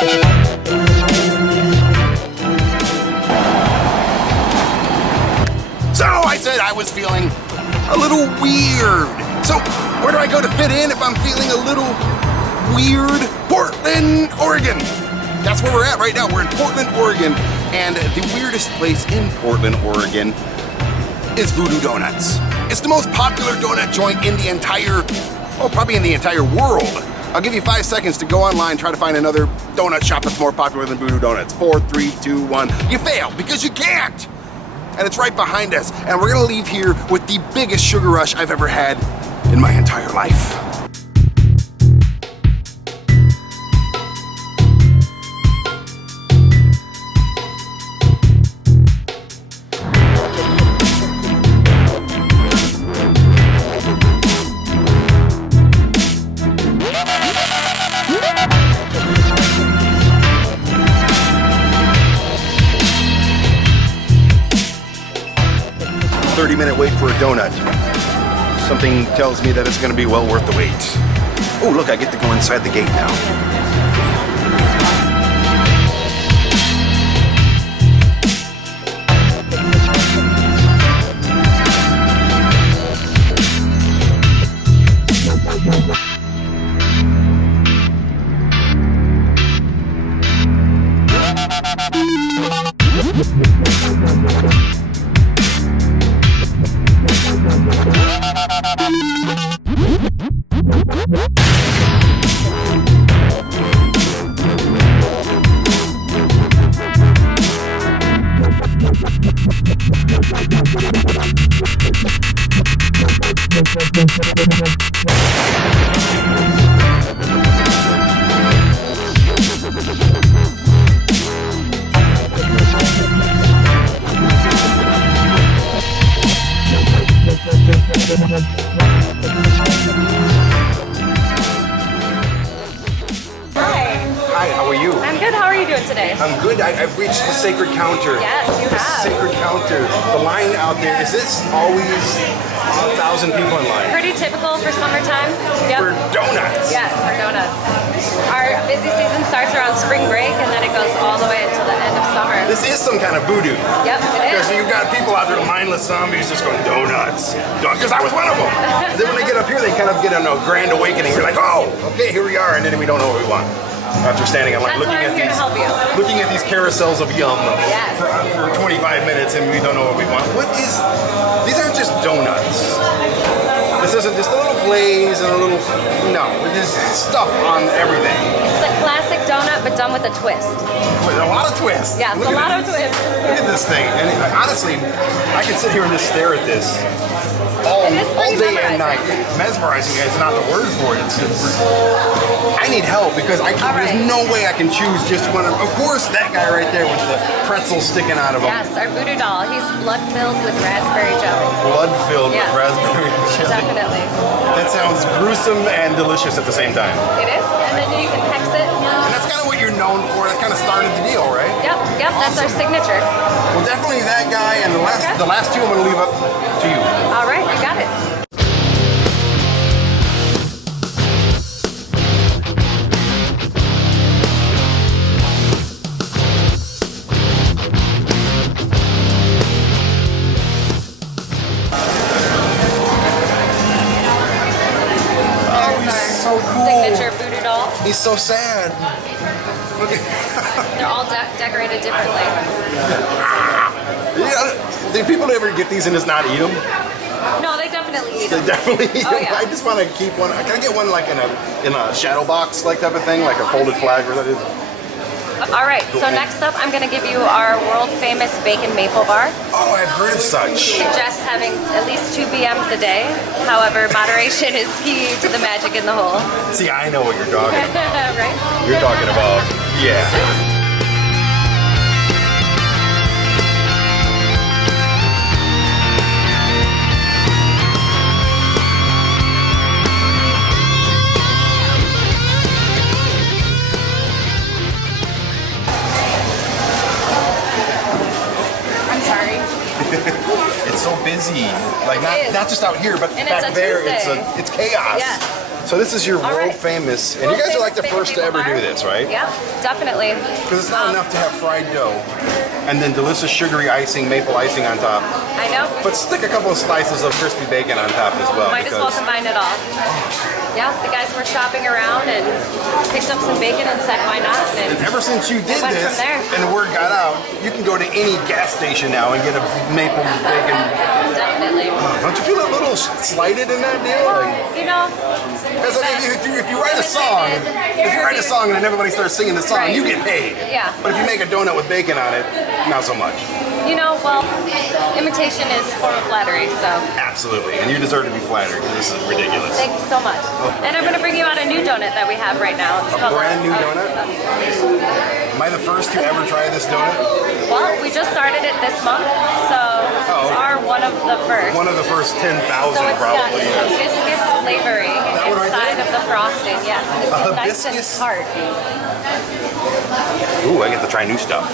So I said I was feeling a little weird. So where do I go to fit in if I'm feeling a little weird? Portland, Oregon. That's where we're at right now. We're in Portland, Oregon. And the weirdest place in Portland, Oregon is Voodoo Doughnut's. It's the most popular donut joint in the entire, probably in the entire world. I'll give you 5 seconds to go online, try to find another donut shop that's more popular than Voodoo Doughnut's. 4, 3, 2, 1. You fail because you can't. And it's right behind us. And we're gonna leave here with the biggest sugar rush I've ever had in my entire life. Minute wait for a donut. Something tells me that it's going to be well worth the wait. Oh, look, I get to go inside the gate now. doing today? I'm good. I've reached the sacred counter. Yes, you have. The sacred counter. The line out there. Is this always 1,000 people in line? Pretty typical for summertime. Yep. For donuts. Yes, for donuts. Our busy season starts around spring break and then it goes all the way until the end of summer. This is some kind of voodoo. Yep, it is. Because you've got people out there, mindless zombies, just going donuts. Because I was one of them. And then when they get up here, they kind of get a grand awakening. You're like, oh, okay, here we are, and then we don't know what we want. After standing in line, looking at these carousels of yum for 25 minutes, and we don't know what we want. What is? These aren't just donuts. This isn't just a little glaze and a little. No, there's stuff on everything. It's a classic donut, but done with a twist. With a lot of twists. Yes, a lot of twists. Look at this thing, and honestly, I could sit here and just stare at this all day and night. Mesmerizing is not the word for it. I need help because there's no way I can choose just one. Of course, that guy right there with the pretzel sticking out of him. Yes, our voodoo doll. He's blood-filled with raspberry jelly. Blood-filled with raspberry jelly. Definitely. That sounds gruesome and delicious at the same time. It is, and then you can hex it. And that's kind of what you're known for. That kind of started the deal, right? Yep, that's our signature. Well, definitely that guy, and the last two I'm going to leave up to you. All right, you got it. So cool. Signature voodoo doll. He's so sad. Look at They're all decorated differently. Yeah, do people ever get these and just not eat them? No, they definitely eat them. They definitely eat them. Yeah. I just want to keep one. Can I get one like in a shadow box like type of thing, like a folded flag or that is? All right, so next up I'm going to give you our world famous bacon maple bar. Oh, I've heard of such. Suggest having at least 2 BMs a day. However, moderation is key to the magic in the whole. See, I know what you're talking about. Right? You're talking about, yeah. It's so busy. Like not just out here, but And back it's a there, Tuesday. it's chaos. Yes. So this is your All world right. famous, and you guys are like the first to ever do this, right? Yeah, definitely. Because it's not enough to have fried dough and then delicious sugary icing, maple icing on top. I know. But stick a couple of slices of crispy bacon on top as well. Might as well combine it all. Yeah, the guys were shopping around and picked up some bacon and said, why not? And ever since you did went this from there. and the word got out, you can go to any gas station now and get a maple bacon. Definitely. Don't you feel a little slighted in that deal? Like, You know, because if you write a song, and then everybody starts singing the song, Right. you get paid. Yeah. But if you make a donut with bacon on it, not so much. you know, well, imitation is a form of flattery, so Absolutely, and you deserve to be flattered because this is ridiculous. thank you so much. And I'm going to bring you out a new donut that we have right now. It's A called brand new donut? Am I the first to ever try this donut? Well, we just started it this month, so Oh. you are one of the first. One of the first 10,000 So it's got probably. Yes. hibiscus flavoring one right inside there? of the frosting, yes. And it's A nice and hibiscus? tart. Ooh, I get to try new stuff.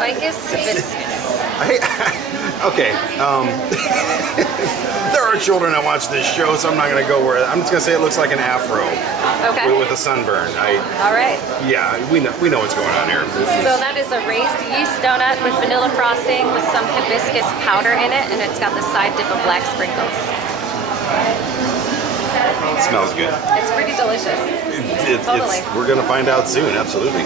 Ficus hibiscus. Okay, there are children that watch this show, so I'm not gonna go where. I'm just gonna say it looks like an afro Okay. with a sunburn. All right. Yeah, we know what's going on here. So that is a raised yeast donut with vanilla frosting with some hibiscus powder in it, and it's got the side dip of black sprinkles. It smells good. It's pretty delicious. Totally. We're gonna find out soon. Absolutely.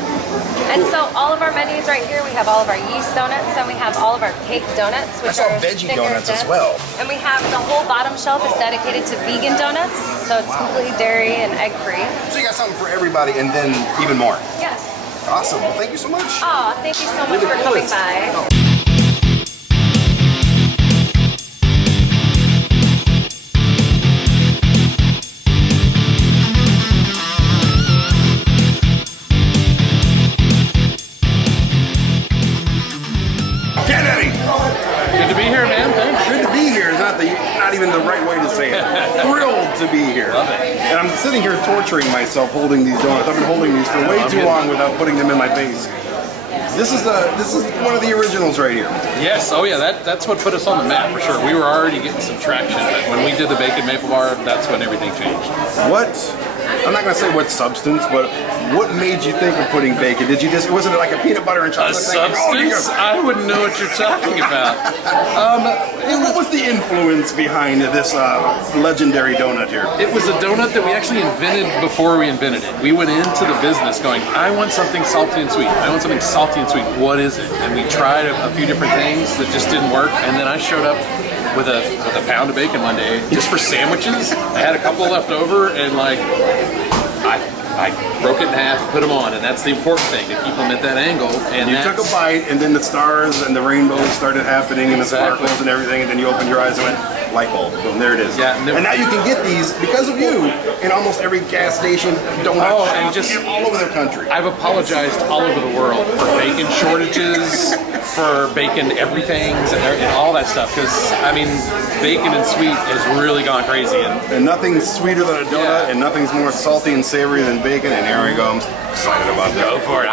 And so all of our menus right here, we have all of our yeast donuts, and we have all of our cake donuts, which saw are veggie thicker donuts as dense. well. And we have the whole bottom shelf is dedicated to vegan donuts, so it's completely dairy and egg free. So you got something for everybody, and then even more. Yes. Awesome. Well, thank you so much. Oh, thank you so much You're for the coming coolest. by. Oh. Kennedy! Good to be here, man. Thanks. Good to be here is not even the right way to say it. Thrilled to be here. Love it. And I'm sitting here torturing myself holding these donuts. I've been holding these for way too long without putting them in my face. This is one of the originals right here. Yes. Oh, yeah. That's what put us on the map for sure. We were already getting some traction, but when we did the bacon maple bar, that's when everything changed. What? I'm not gonna say what substance, but what made you think of putting bacon? Was it like a peanut butter and A chocolate thing? Like, oh, here you substance? go. I wouldn't know what you're talking about. What was the influence behind this legendary donut here? It was a donut that we actually invented before we invented it. We went into the business going, I want something salty and sweet. I want something salty and sweet. What is it? And we tried a few different things that just didn't work. And then I showed up with a pound of bacon one day just for sandwiches. I had a couple left over, and like I broke it in half and put them on, and that's the important thing, to keep them at that angle. And You took a bite, and then the stars and the rainbows started happening, and the Exactly. sparkles and everything, and then you opened your eyes and went, light bulb. Boom, there it is. Yeah, and now you can get these, because of you, in almost every gas station, donut Oh, shop, and just- all over the country. I've apologized all over the world for bacon shortages, for bacon everythings, and all that stuff. Because I mean, bacon and sweet has really gone crazy. And nothing's sweeter than a donut, Yeah. and nothing's more salty and savory than bacon, and here he comes. Excited about that. Go for it.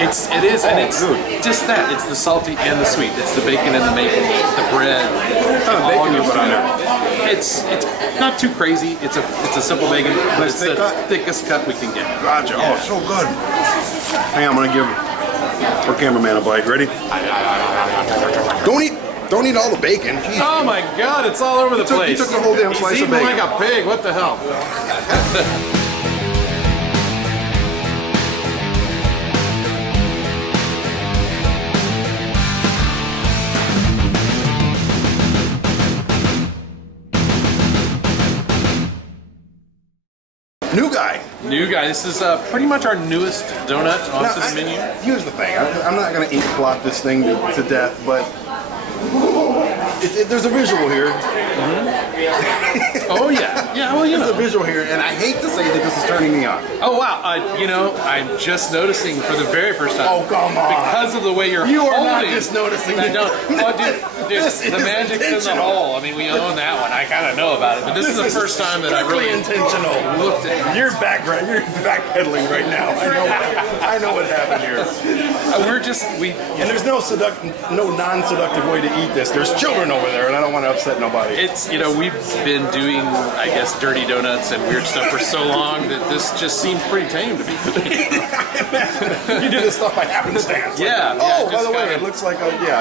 It is, and it's good. just that. It's the salty and the sweet. It's the bacon and the maple, the bread. What kind of all bacon you goes put on together. there? It's not too crazy. It's a simple bacon, but Nice it's thick the cut? thickest cut we can get. Gotcha. Oh, so good. Hey, I'm gonna give our cameraman a bite. Ready? Don't eat all the bacon. Jeez. Oh my God! It's all over the took- place. you took the whole damn He's slice of eating bacon. like a pig. What the hell? New guy. New guy. This is pretty much our newest donut onto the menu. Here's the thing. I'm not gonna ink blot this thing to death, but there's a visual here. Oh yeah, yeah. Well, you There's a know. visual here, and I hate to say that this is turning me on. Oh wow. You know, I'm just noticing for the very first time. Oh, come on. Because of the way you're You are holding. not just noticing I it. don't. Oh, dude, This the is magic's in the intentional. hole. I mean, we own that one. I kind of know about it, but this is the first time that I strictly really intentional. looked at. You're backpedaling right now. I know what happened here. And And there's no non-seductive way to eat this. There's children over there, and I don't want to upset nobody. It's, you know, we've been doing, I guess, dirty donuts and weird stuff for so long that this just seems pretty tame to me. You do this stuff by happenstance. Yeah. Oh, by just the way, kinda- it looks like okay,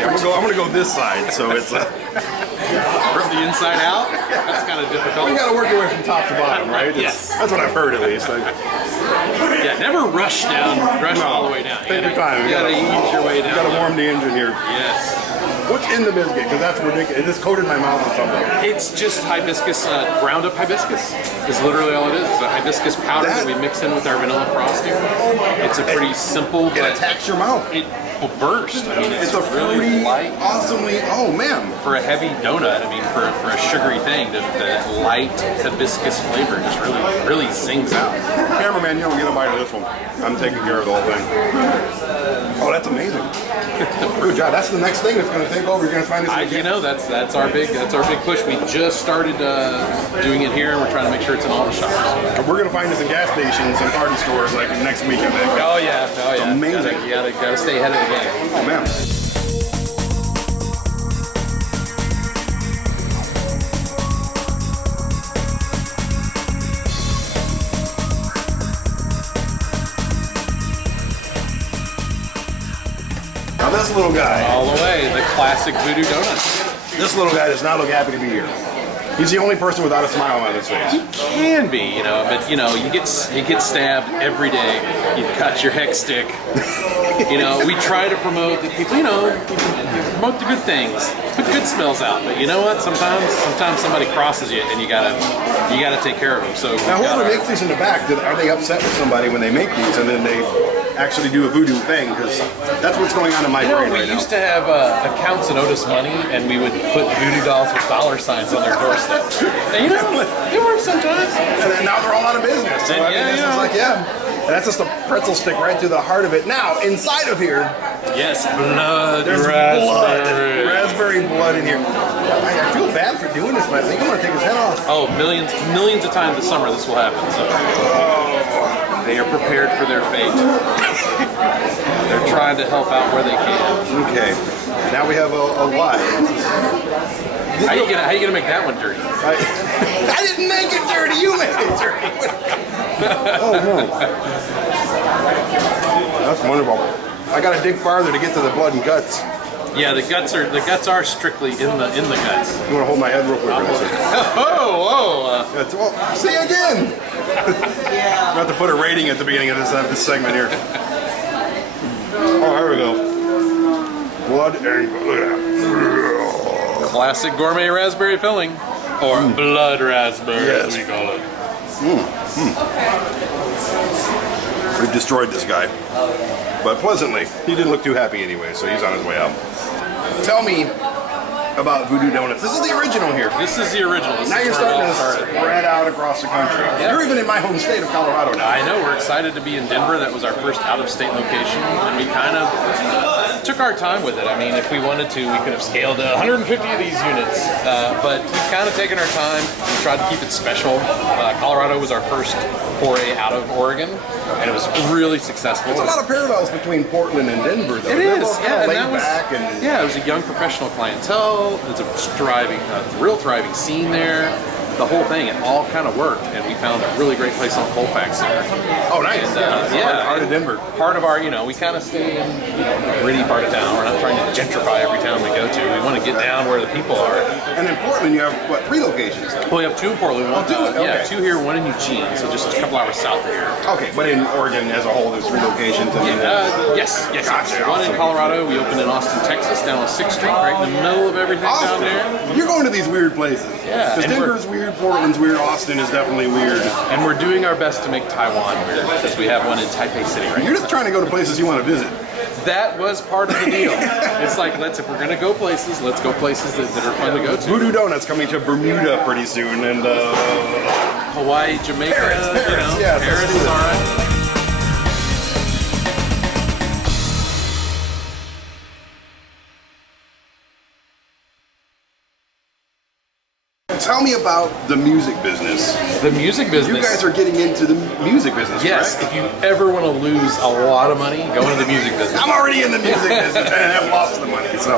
I'm gonna go this side, so it's From the inside out, that's kind of difficult. you gotta work your way from top to bottom, right? Yes. That's what I've heard at least. Yeah, never rush all the way down. Take your time. You gotta ease your way down. You gotta warm the engine here. Yes. What's in the biscuit? Because that's ridiculous. It just coated my mouth with something. It's just hibiscus, ground up hibiscus. Is literally all it is. It's a hibiscus powder that we mix in with our vanilla frosting. It's a pretty simple, It but attacks your mouth. it will burst. I mean, it's a really fruity, light. awesomely. Oh man. For a heavy donut, I mean, for a sugary thing, the light hibiscus flavor just really sings out. Cameraman, you don't get a bite of this one. I'm taking care of the whole thing. Oh, that's amazing. Good job. That's the next thing that's going to take over. You're going to find this. You know, that's our big push. We just started doing it here, and we're trying to make sure it's in all the shops. We're going to find this in gas stations and party stores like next week, I think. Oh yeah, amazing. You gotta stay ahead of the game. Oh man. Now this little guy, All the way, the classic Voodoo Doughnut. this little guy does not look happy to be here. He's the only person without a smile on his face. He can be, you know, but you know, you get stabbed every day. You've got your hex stick. You know, we try to promote the people. You know, you promote the good things, put good smells out. But you know what? Sometimes somebody crosses you, and you gotta take care of them. So Now whoever makes these in the back, are they upset with somebody when they make these and then they actually do a voodoo thing? Because that's what's going on in my brain we right now. used to have accounts in Otis Money, and we would put voodoo dolls with dollar signs on their doorstep. And you know, it works sometimes. And then now they're all out of business. So And I mean, yeah, this you know. is like, And that's just a pretzel stick right through the heart of it. Now, inside of here, Yes, blood, there's raspberry. blood. Raspberry blood in here. I feel bad for doing this, but I think I'm going to take his head off. Oh, millions of times this summer this will happen. So they are prepared for their fate. They're trying to help out where they can. Okay. Now we have a lie. How you gonna make that one dirty? I didn't make it dirty. You made it dirty. Oh no. That's wonderful. I got to dig farther to get to the blood and guts. Yeah, the guts are strictly in the guts. You want to hold my head real quick for this? Oh, That's, well, see again. I have to put a rating at the beginning of this segment here. Oh, here we go. Blood and look at that. classic gourmet raspberry filling, or blood raspberry, Yes. as we call it. We've destroyed this guy, but pleasantly. He didn't look too happy anyway, so he's on his way out. Tell me about Voodoo Doughnut. This is the original here. This is the original. This Now is you're where it starting all to started. spread out across the country. Yeah. You're even in my home state of Colorado now. I know, we're excited to be in Denver. That was our first out-of-state location, and we kind of took our time with it. I mean, if we wanted to, we could have scaled to 150 of these units, but we've kind of taken our time. We tried to keep it special. Colorado was our first foray out of Oregon, and it was really successful. There's a lot of parallels between Portland and Denver, though. It They're is, both yeah, and laid that was, back and yeah, it was a young professional clientele. It's a real thriving scene there. The whole thing, it all kind of worked, and we found a really great place on Colfax there. oh, nice. And, Yeah, heart of and Denver. Part of our, we kind of stay in the gritty part of town. We're not trying to gentrify every town we go to. We want to get down where the people are. And in Portland, you have what, 3 locations? Well, we have 2 in Portland. Oh, 2? Yeah, Okay. 2 here, 1 in Eugene, so just a couple hours south of here. Okay, but in Oregon as a whole, there's 3 locations. And Yes. Gotcha, One in awesome. Colorado. We opened in Austin, Texas, down on 6th Street, right in the middle of everything down Austin. there. You're going to these weird places. Yeah, Because and we're- Denver's weird, Portland's weird, Austin is definitely weird. And we're doing our best to make Taiwan weird, because we have one in Taipei City right You're just trying to go to places you want to visit. That was part of the deal. It's like, if we're gonna go places, let's go places that are fun to go to. Voodoo Doughnut's coming to Bermuda pretty soon, and Hawaii, Jamaica, Paris, you know, yes, Paris is all right. Tell me about the music business. The music business. You guys are getting into the music business, yes, correct? if you ever want to lose a lot of money, go into the music business. I'm already in the music business and I've lost the money, so.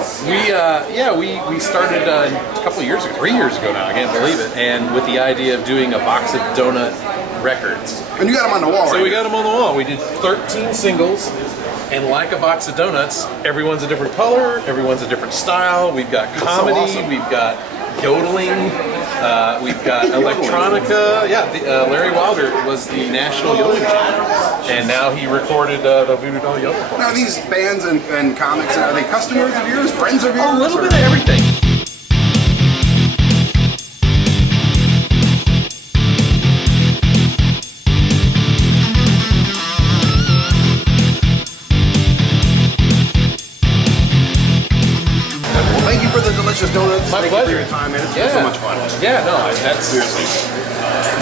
We started a couple of years ago, 3 years ago now, I can't believe it, and with the idea of doing a box of donut records. And you got them on the wall, So right? we got them on the wall. We did 13 singles, and like a box of donuts, everyone's a different color, everyone's a different style. We've got comedy, so awesome. we've got yodeling, we've got electronica. Yeah, Larry Wilder was the national yodeling champion, and now he recorded the Voodoo Doughnut yodel for us. Now these bands and comics, are they customers of yours, friends of yours? A little or- bit of everything. Well, thank you for the delicious donuts. My Thank pleasure. you for your time, man. It's been so much fun. Yeah, no, that's Seriously.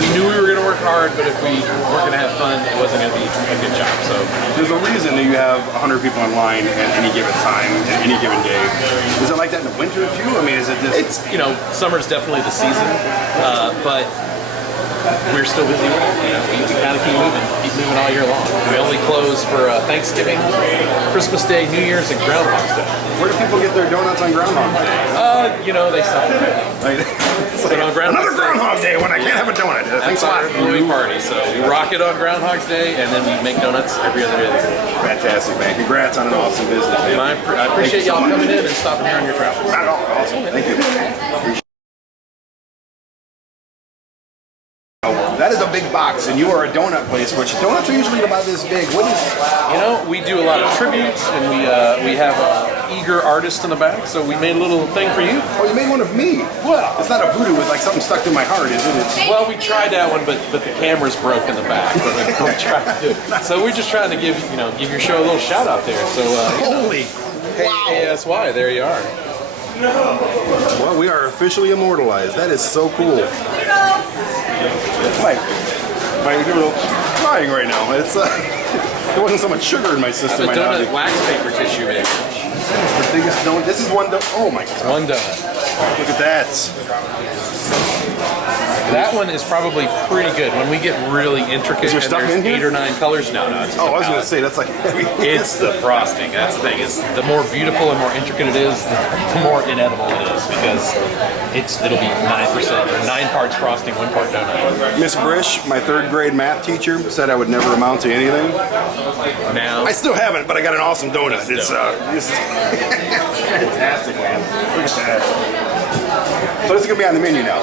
We knew we were going to work hard, but if we weren't going to have fun, it wasn't going to be a good job. So There's a reason that you have 100 people online at any given time, at any given day. Is it like that in the winter too? I mean, is it just... it's, summer's definitely the season, but we're still busy with it. We kind of keep moving all year long. We only close for Thanksgiving, Christmas Day, New Year's, and Groundhog's Day. Where do people get their donuts on Groundhog Day? They sell it. Like, it's like, on Groundhog another Day- Groundhog Day when I can't have a donut. Thanks That's a lot. our employee party. So we rock it on Groundhog's Day, and then we make donuts every other day of the year. Fantastic, man. Congrats on an awesome business, man. And I appreciate y'all coming in and stopping here on your travels. Not at all. Awesome. Thank you. That is a big box, and you are a donut place, which donuts are usually about this big. What is... We do a lot of tributes, and we have eager artists in the back, so we made a little thing for you. Oh, you made one of me. Well, It's not a voodoo with like something stuck to my heart, is it? we tried that one, but the camera's broke in the back. But we tried to do it. So we're just trying to give your show a little shout out there. So Holy! ASY, there you are. Well, we are officially immortalized. That is so cool. Mike, you're a little crying right now. It's there wasn't so much sugar in my system. The right now. donut wax paper tissue maker. The biggest donut. This is one donut. Oh my god! One donut. Look at that. That one is probably pretty good. When we get really intricate, Is there and stuff there's in here? 8 or 9 colors. No, it's just Oh, a I was gonna palette. say that's like heavy. It's the frosting. That's the thing. Is the more beautiful and more intricate it is, the more inedible it is because it'll be 9% or 9 parts frosting, 1 part donut. Miss Brish, my 3rd grade math teacher, said I would never amount to anything. Now, I still haven't, but I got an awesome donut. It's this is fantastic, man. Look at that. So this is gonna be on the menu now.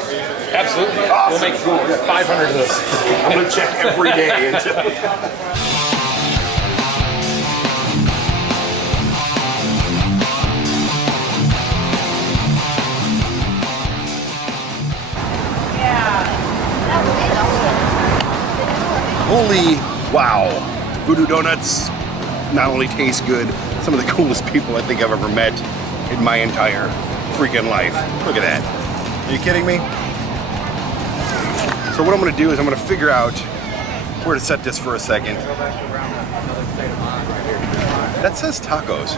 absolutely, Awesome. we'll make 500 of those. I'm gonna check every day until. Holy wow. Voodoo Doughnut's not only taste good, some of the coolest people I think I've ever met in my entire freaking life. Look at that. Are you kidding me? So what I'm gonna do is I'm gonna figure out where to set this for a second. That says tacos.